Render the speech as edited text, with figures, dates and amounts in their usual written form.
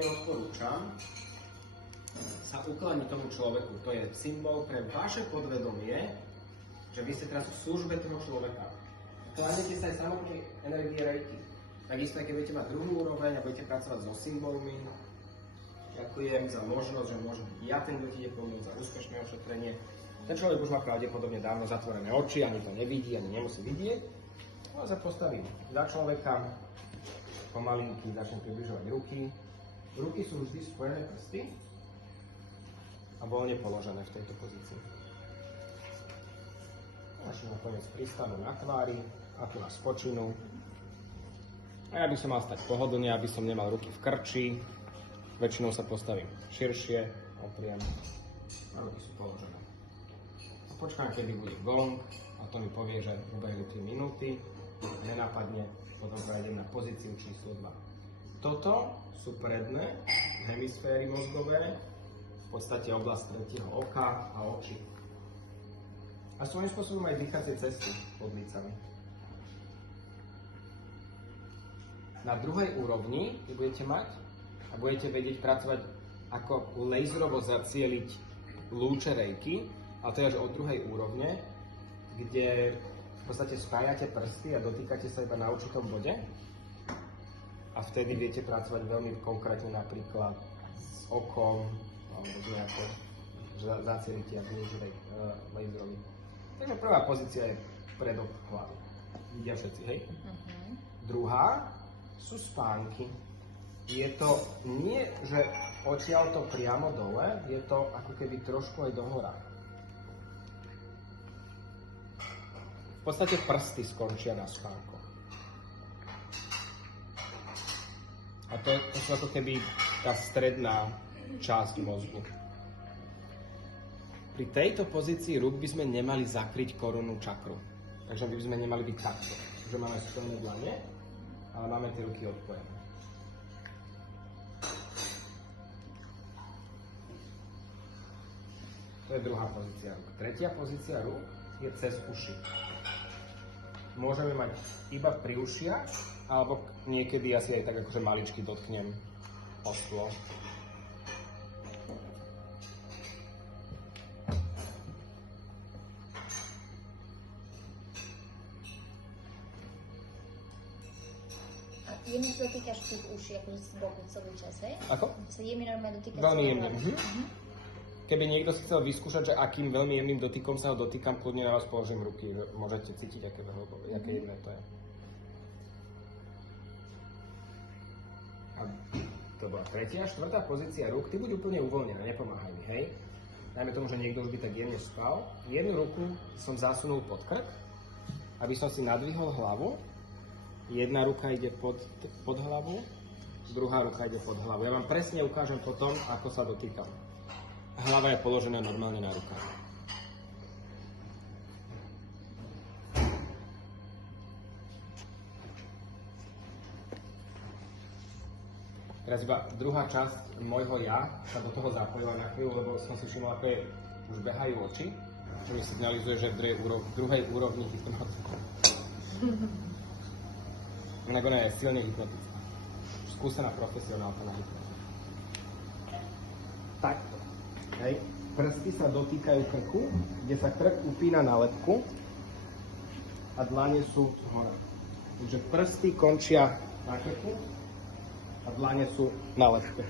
veľmi odporúčam sa uklaniť tomu človeku. To je symbol pre vaše podvedomie, že vy ste teraz v službe toho človeka. Kladnete sa aj samotnej energie reiki. Takisto, keď budete mať druhú úroveň a budete pracovať so symbolmi, ďakujem za možnosť, že môžem ja ten, kto ti ide pomôcť za úspešné ošetrenie. Ten človek už má pravdepodobne dávno zatvorené oči, ani to nevidí, ani nemusí vidieť. No a sa postavím za človeka, pomalinky začnem približovať ruky. Ruky sú vždy spojené prsty a voľne položené v tejto pozícii. Naši nakoniec pristanú na tvári, ako na spočinu. A ja by som mal stať pohodlne, aby som nemal ruky v krči. Väčšinou sa postavím širšie, opriem a ruky sú položené. A počkám, kedy bude gong a to mi povie, že ubehli 3 minúty. Nenápadne potom prejdem na pozíciu číslo 2. Toto sú predné hemisféry mozgové, v podstate oblasť tretieho oka a očí. A svojím spôsobom aj dýchacie cesty pod lícami. Na druhej úrovni budete mať a budete vedieť pracovať ako laserovo zacieliť lúče reiki, a to je až od druhej úrovne, kde v podstate spájate prsty a dotýkate sa iba na určitom bode a vtedy viete pracovať veľmi konkrétne napríklad s okom alebo nejako zacielite ako laserovi. Takže prvá pozícia je predok hlavy. Vidia všetci, hej? Druhá sú spánky. Je to nie, že odtiaľto priamo dole, je to ako keby trošku aj dohora. V podstate prsty skončia na spánkoch. A to sú ako keby tá stredná časť mozgu. Pri tejto pozícii rúk by sme nemali zakryť korunnú čakru. Takže by sme nemali byť takto. Takže máme spojené dlane, ale máme tie ruky odpojené. To je druhá pozícia rúk. Tretia pozícia rúk je cez uši. Môžeme mať iba pri ušiach, alebo niekedy asi aj tak akože maličky dotknem o stôl. Jemne sa dotýkaš tých uší, ako z boku celý čas, hej? Ako? Sa jemne normálne dotýkaš veľmi celý jemne. Keby niekto si chcel vyskúšať, že akým veľmi jemným dotykom sa ho dotýkam, kľudne na vás položím ruky, že môžete cítiť, aké jemné to je. A to bola tretia, štvrtá pozícia rúk. Ty buď úplne uvoľnená, nepomáhaj mi, hej? Dajme tomu, že niekto už by tak jemne spal. Jednu ruku som zasunul pod krk, aby som si nadvihol hlavu. Jedna ruka ide pod hlavu, druhá ruka ide pod hlavu. Ja vám presne ukážem potom, ako sa dotýkam. Hlava je položená normálne na rukách. Teraz iba druhá časť môjho ja sa do toho zapojila na chvíľu, lebo som si všimol, ako už behajú oči, čo mi signalizuje, že v druhej úrovni hypnotiku. Inak ona je silne hypnotická. Skúsená profesionálka na hypnotiku. Takto. Hej. Prsty sa dotýkajú krku, kde sa krk upína na lebku a dlane sú hore. Takže prsty končia na krku a dlane sú na lebke.